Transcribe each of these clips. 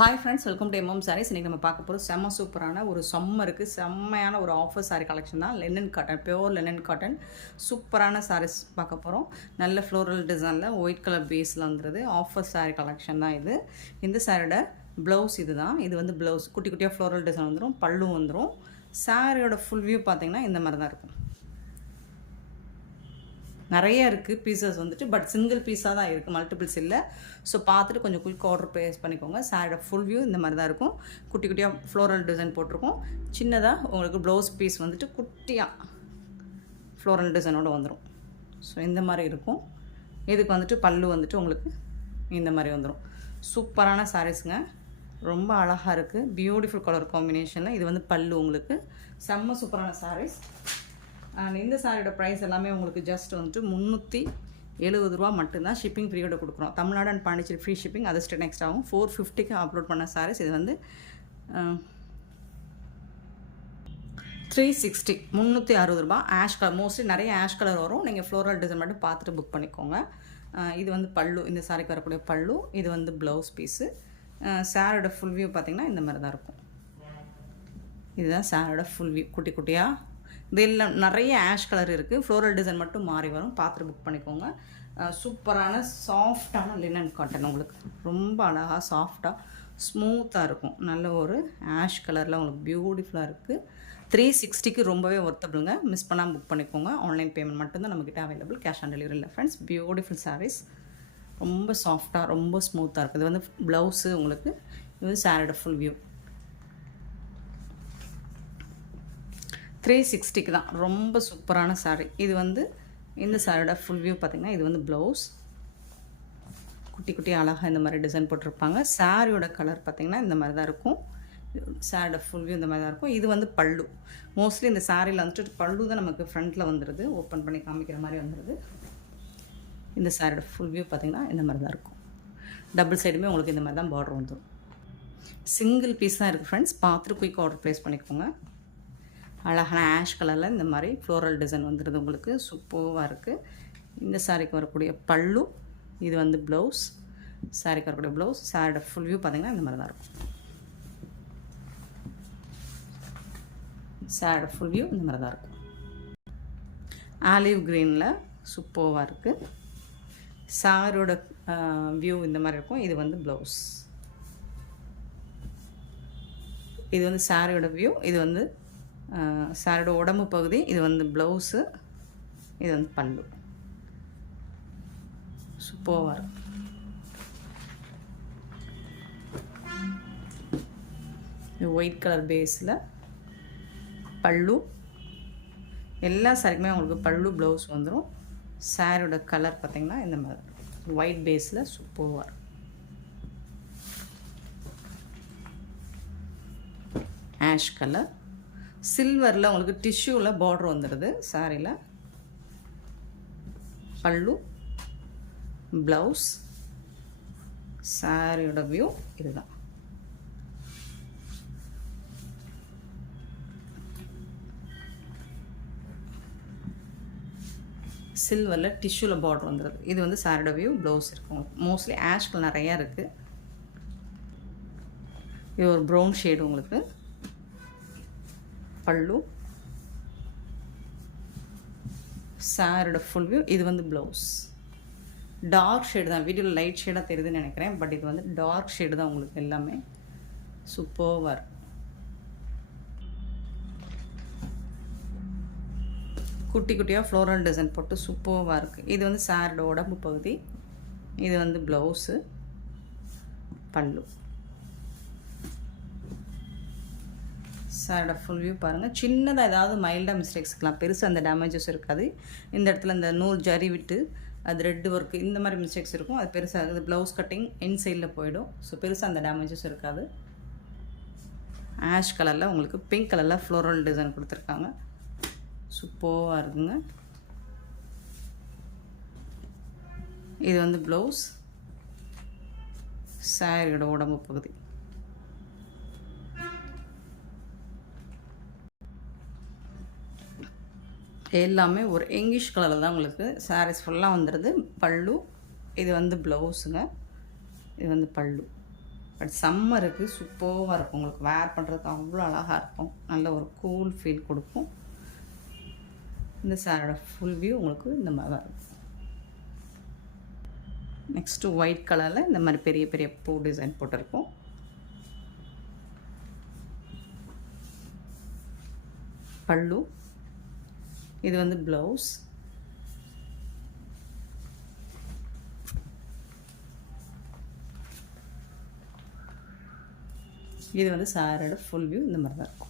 Hi friends, welcome to MM Sarees. இன்றைக்கி நம்ம பார்க்க போகிறோம் செம்ம சூப்பரான ஒரு சம்மருக்கு செம்மையான ஒரு ஆஃபர் சாரீ கலெக்ஷன் தான். Linen cotton, pure linen cotton சூப்பரான சாரீஸ் பார்க்க போகிறோம். நல்ல ஃப்ளோரல் டிசைனில் ஒயிட் கலர் பேஸில் வந்துடுது. ஆஃபர் சாரீ கலெக்ஷன் தான் இது. இந்த சாரியோட ப்ளவுஸ் இது தான். இது வந்து ப்ளவுஸ் குட்டி குட்டியாக ஃப்ளோரல் டிசைன் வந்துடும், பல்லு வந்துடும். சாரியோட ஃபுல் வியூ பார்த்திங்கன்னா இந்த மாதிரி தான் இருக்கும். நிறைய இருக்குது பீசஸ் வந்துட்டு, பட் சிங்கிள் பீஸாக தான் இருக்குது, மல்டிபிள்ஸ் இல்லை. ஸோ பார்த்துட்டு கொஞ்சம் குயிக் ஆர்டர் ப்ளேஸ் பண்ணிக்கோங்க. சாரியோட ஃபுல் வியூ இந்த மாதிரி தான் இருக்கும். குட்டி குட்டியாக ஃப்ளோரல் டிசைன் போட்டிருக்கோம். சின்னதாக உங்களுக்கு ப்ளவுஸ் பீஸ் வந்துட்டு குட்டியாக ஃப்ளோரல் டிசைனோடு வந்துடும். ஸோ இந்த மாதிரி இருக்கும். இதுக்கு வந்துட்டு பல்லு வந்துட்டு உங்களுக்கு இந்த மாதிரி வந்துடும். சூப்பரான சாரீஸுங்க, ரொம்ப அழகாக இருக்குது. பியூட்டிஃபுல் கலர் காம்பினேஷனில் இது வந்து பல்லு உங்களுக்கு. செம்ம சூப்பரான சாரீஸ். அண்ட் இந்த சாரியோட ப்ரைஸ் எல்லாமே உங்களுக்கு ஜஸ்ட் வந்துட்டு 370 ரூபா மட்டும்தான். ஷிப்பிங் ஃப்ரீயோட கொடுக்குறோம். Tamil Nadu and Pondicherry free shipping, அது ஸ்டே நெக்ஸ்ட் ஆகும். 450க்கு அப்லோட் பண்ண சாரீஸ். இது வந்து 360 360 ரூபா. ஆஷ் கலர், மோஸ்ட்லி நிறைய ஆஷ் கலர் வரும். நீங்கள் ஃப்ளோரல் டிசைன் மட்டும் பார்த்துட்டு புக் பண்ணிக்கோங்க. இது வந்து பல்லு, இந்த சாரிக்கு வரக்கூடிய பல்லு. இது வந்து ப்ளவுஸ் பீஸு. சாரோட ஃபுல் வியூ பார்த்திங்கன்னா இந்த மாதிரி தான் இருக்கும். இதுதான் சாரோட ஃபுல் வியூ. குட்டி குட்டியாக இதெல்லாம் நிறைய ஆஷ் கலர் இருக்குது. ஃப்ளோரல் டிசைன் மட்டும் மாறி வரும். பார்த்துட்டு புக் பண்ணிக்கோங்க. சூப்பரான சாஃப்டான லினன் காட்டன், உங்களுக்கு ரொம்ப அழகாக சாஃப்டாக ஸ்மூத்தாக இருக்கும். நல்ல ஒரு ஆஷ் கலரில் உங்களுக்கு பியூட்டிஃபுல்லாக இருக்குது. 360க்கு ரொம்பவே ஒர்த்தபிளுங்க. மிஸ் பண்ணாமல் புக் பண்ணிக்கோங்க. ஆன்லைன் பேமெண்ட் மட்டும்தான் நம்மக்கிட்ட அவைலபிள், கேஷ் ஆன் டெலிவரி இல்லை ஃப்ரெண்ட்ஸ். பியூட்டிஃபுல் சாரீஸ், ரொம்ப சாஃப்டாக ரொம்ப ஸ்மூத்தாக இருக்குது. இது வந்து ப்ளவுஸு உங்களுக்கு. இது வந்து சாரியோட ஃபுல் வியூ. 360க்கு தான். ரொம்ப சூப்பரான சாரீ. இது வந்து இந்த சாரியோட ஃபுல் வியூ பார்த்திங்கன்னா இது வந்து ப்ளவுஸ். குட்டி குட்டி அழகாக இந்த மாதிரி டிசைன் போட்டிருப்பாங்க. சாரியோட கலர் பார்த்திங்கன்னா இந்த மாதிரி தான் இருக்கும். சாரியோட ஃபுல் வியூ இந்த மாதிரி தான் இருக்கும். இது வந்து பல்லு. மோஸ்ட்லி இந்த சாரியில் வந்துட்டு பல்லு தான் நமக்கு ஃப்ரண்ட்டில் வந்துடுது. ஓப்பன் பண்ணி காமிக்கிற மாதிரி வந்துடுது. இந்த சாரியோட ஃபுல் வியூ பார்த்திங்கன்னா இந்த மாதிரி தான் இருக்கும். டபுள் சைடுமே உங்களுக்கு இந்த மாதிரி தான் பார்டர் வந்துடும். சிங்கிள் பீஸ் தான் இருக்குது ஃப்ரெண்ட்ஸ். பார்த்துட்டு குயிக் ஆர்டர் ப்ளேஸ் பண்ணிக்கோங்க. அழகான ஆஷ் கலரில் இந்த மாதிரி ஃப்ளோரல் டிசைன் வந்துடுது உங்களுக்கு. சூப்பராக இருக்குது. இந்த சாரிக்கு வரக்கூடிய பல்லு. இது வந்து ப்ளவுஸ். சாரிக்கு வரக்கூடிய ப்ளவுஸ். சாரியோட ஃபுல் வியூ பார்த்திங்கன்னா இந்த மாதிரி தான் இருக்கும். சாரியோட ஃபுல் வியூ இந்த மாதிரி தான் இருக்கும். ஆலிவ் க்ரீனில் சூப்பராக இருக்குது. சாரியோட வியூ இந்த மாதிரி இருக்கும். இது வந்து ப்ளவுஸ். இது வந்து சாரியோட வியூ. இது வந்து சாரியோட உடம்பு பகுதி. இது வந்து ப்ளவுஸு. இது வந்து பல்லு. சூப்பராக இருக்கும். இது ஒயிட் கலர் பேஸில் பல்லு. எல்லா சாரிக்குமே உங்களுக்கு பல்லு ப்ளவுஸ் வந்துடும். சாரியோட கலர் பார்த்திங்கன்னா இந்த மாதிரி ஒயிட் பேஸில் சூப்பராக இருக்கும். ஆஷ் கலர் சில்வரில் உங்களுக்கு டிஷ்யூவில் பார்டர் வந்துடுது. சாரியில் பல்லு, ப்ளவுஸ், சாரியோட வியூ இதுதான். சில்வரில் டிஷ்யூவில் பார்டர் வந்துடுது. இது வந்து சாரியோட வியூ. ப்ளவுஸ் இருக்கும். மோஸ்ட்லி ஆஷ் கலர் நிறையா இருக்குது. இது ஒரு ப்ரௌன் ஷேடு உங்களுக்கு. பல்லு, சாரோட ஃபுல் வியூ. இது வந்து ப்ளவுஸ். டார்க் ஷேடு தான். வீடியோவில் லைட் ஷேடாக தெரியுதுன்னு நினைக்கிறேன், பட் இது வந்து டார்க் ஷேடு தான் உங்களுக்கு. எல்லாமே சூப்பராக இருக்கும். குட்டி குட்டியாக ஃப்ளோரல் டிசைன் போட்டு சூப்பராக இருக்குது. இது வந்து சாரோட உடம்பு பகுதி. இது வந்து ப்ளவுஸு, பல்லு. சாரோட ஃபுல் வியூ பாருங்கள். சின்னதாக ஏதாவது மைல்டாக மிஸ்டேக்ஸ் இருக்கலாம், பெருசாக அந்த டேமேஜஸ் இருக்காது. இந்த இடத்துல இந்த நூல் ஜரி விட்டு அது ரெட் ஒர்க்கு இந்த மாதிரி மிஸ்டேக்ஸ் இருக்கும். அது பெருசாக அது ப்ளவுஸ் கட்டிங் இன்சைடில் போயிடும். ஸோ பெருசாக அந்த டேமேஜஸ் இருக்காது. ஆஷ் கலரில் உங்களுக்கு பிங்க் கலரில் ஃப்ளோரல் டிசைன் கொடுத்துருக்காங்க. சூப்பராக இருக்குங்க. இது வந்து ப்ளவுஸ். சாரியோட உடம்பு பகுதி. எல்லாமே ஒரு இங்கிலீஷ் கலரில் தான் உங்களுக்கு சாரீஸ் ஃபுல்லாக வந்துடுது. பல்லு. இது வந்து ப்ளவுஸுங்க. இது வந்து பல்லு. பட் சம்மருக்கு சூப்பராக இருக்கும், உங்களுக்கு வேர் பண்ணுறதுக்கு அவ்வளோ அழகாக இருக்கும், நல்ல ஒரு கூல் ஃபீல் கொடுக்கும். இந்த சாரியோட ஃபுல் வியூ உங்களுக்கு இந்த மாதிரி தான் இருக்கும். நெக்ஸ்ட்டு ஒயிட் கலரில் இந்த மாதிரி பெரிய பெரிய பூ டிசைன் போட்டிருக்கோம். பல்லு, இது வந்து ப்ளவுஸ். இது வந்து சாரோட ஃபுல் வியூ இந்த மாதிரி தான் இருக்கும்.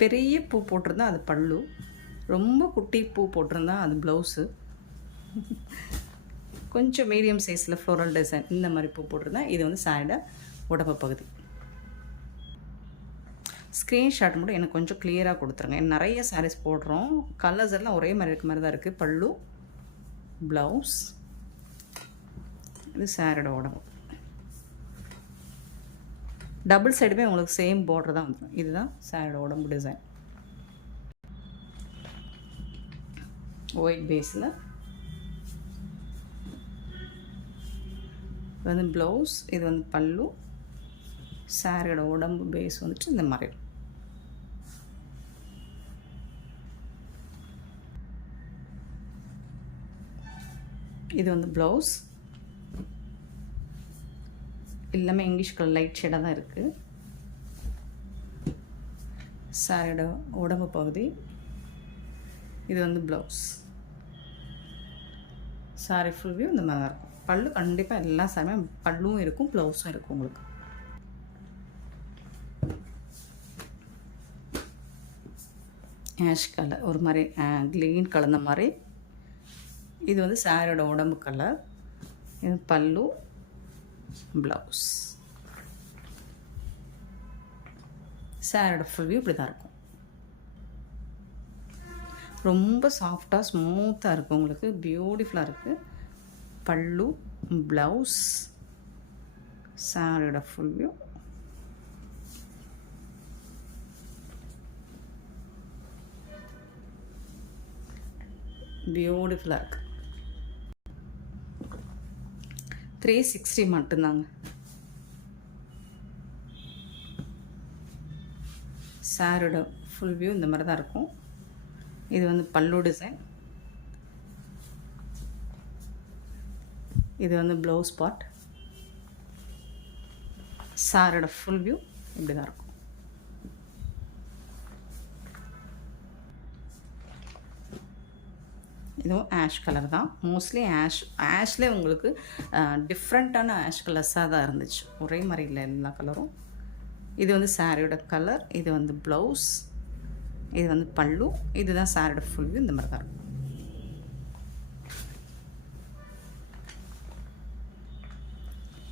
பெரிய பூ போட்டிருந்தா அது பல்லு, ரொம்ப குட்டி பூ போட்டிருந்தா அது ப்ளவுஸு, கொஞ்சம் மீடியம் சைஸில் ஃப்ளோரல் டிசைன் இந்த மாதிரி பூ போட்டிருந்தா இது வந்து சாரோட உடம்பு பகுதி. ஸ்க்ரீன்ஷாட் மட்டும் எனக்கு கொஞ்சம் கிளியராக கொடுத்துருங்க. நிறைய சாரீஸ் போடுறோம், கலர்ஸ் எல்லாம் ஒரே மாதிரி இருக்க மாதிரி தான் இருக்குது. பல்லு, ப்ளவுஸ், இது சாரோட உடம்பு. டபுள் சைடுமே உங்களுக்கு சேம் பார்டர் தான் வந்துடும். இதுதான் சாரோட உடம்பு டிசைன். ஒயிட் பேஸில் இது வந்து ப்ளவுஸ், இது வந்து பல்லு, சாரோட உடம்பு பேஸ் வந்துட்டு இந்த மாதிரி. இது வந்து ப்ளவுஸ், எல்லாமே இங்கிலீஷ் கலர் லைட் ஷேடாக தான் இருக்குது. சாரோட உடம்பு பகுதி, இது வந்து ப்ளவுஸ். சாரி ஃபுல் வியூ இந்த மாதிரி தான் இருக்கும். பல்லு கண்டிப்பாக எல்லா சாரியுமே பல்லும் இருக்கும், ப்ளவுஸும் இருக்கும் உங்களுக்கு. ஆஷ் கலர், ஒரு மாதிரி க்ரீன் கலந்த மாதிரி. இது வந்து சாரோட உடம்பு கலர், இது பல்லு, ப்ளவுஸ். சாரோட ஃபுல் வியூ இப்படி தான் இருக்கும். ரொம்ப சாஃப்டாக ஸ்மூத்தாக இருக்கும் உங்களுக்கு, பியூட்டிஃபுல்லாக இருக்குது. பல்லு, ப்ளவுஸ், சாரோட ஃபுல் வியூ. பியூட்டிஃபுல்லாக இருக்குது. 360 மட்டும்தாங்க. சாரோட ஃபுல் வியூ இந்த மாதிரி தான் இருக்கும். இது வந்து பல்லு டிசைன், இது வந்து ப்ளவுஸ் பார்ட். சாரோட ஃபுல் வியூ இப்படி தான் இருக்கும். இதுவும் ஆஷ் கலர் தான். மோஸ்ட்லி ஆஷ்லேயே உங்களுக்கு டிஃப்ரெண்ட்டான ஆஷ் கலர்ஸாக தான் இருந்துச்சு, ஒரே மாதிரி இல்லை எல்லா கலரும். இது வந்து சாரியோட கலர், இது வந்து ப்ளவுஸ், இது வந்து பல்லு, இதுதான் சாரியோட ஃபுல் வியூ இந்த மாதிரி தான் இருக்கும்.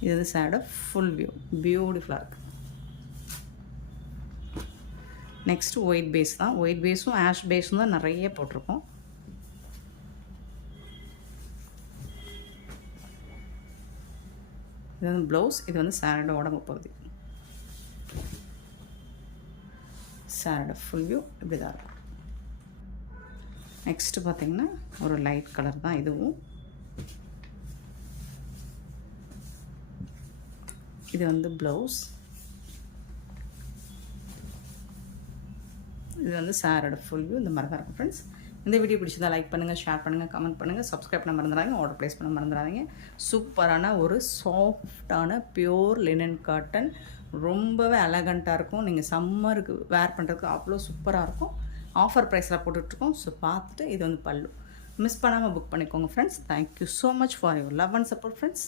இது வந்து சாரியோட ஃபுல் வியூ, பியூட்டிஃபுல்லாக இருக்குது. நெக்ஸ்ட்டு ஒயிட் பேஸ் தான். ஒயிட் பேஸும் ஆஷ் பேஸும் தான் நிறைய போட்டிருக்கோம். இது வந்து ப்ளவுஸ், இது வந்து சாரோட உடம்பு பகுதி. சாரோட ஃபுல் வியூ இப்படி தான் இருக்கும். நெக்ஸ்ட்டு பார்த்திங்கன்னா ஒரு லைட் கலர் தான் இதுவும். இது வந்து ப்ளவுஸ், இது வந்து சாரோட ஃபுல் வியூ இந்த மாதிரி தான் இருக்கும். ஃப்ரெண்ட்ஸ், இந்த வீடியோ பிடிச்சதா லைக் பண்ணுங்கள், ஷேர் பண்ணுங்கள், கமெண்ட் பண்ணுங்கள், சப்ஸ்கிரைப் பண்ண மறந்துடாதீங்க, ஆர்டர் ப்ளேஸ் பண்ண மறந்துடாதீங்க. சூப்பரான ஒரு சாஃப்டான பியோர் லினன் காட்டன், ரொம்பவே எலகண்ட்டாக இருக்கும். நீங்கள் சம்மருக்கு வேர் பண்ணுறதுக்கு அவ்வளோ சூப்பராக இருக்கும். ஆஃபர் ப்ரைஸில் போட்டுட்ருக்கோம். ஸோ பார்த்துட்டு இது வந்து பல்லு. மிஸ் பண்ணாமல் புக் பண்ணிக்கோங்க friends. Thank you so much for your love and support friends.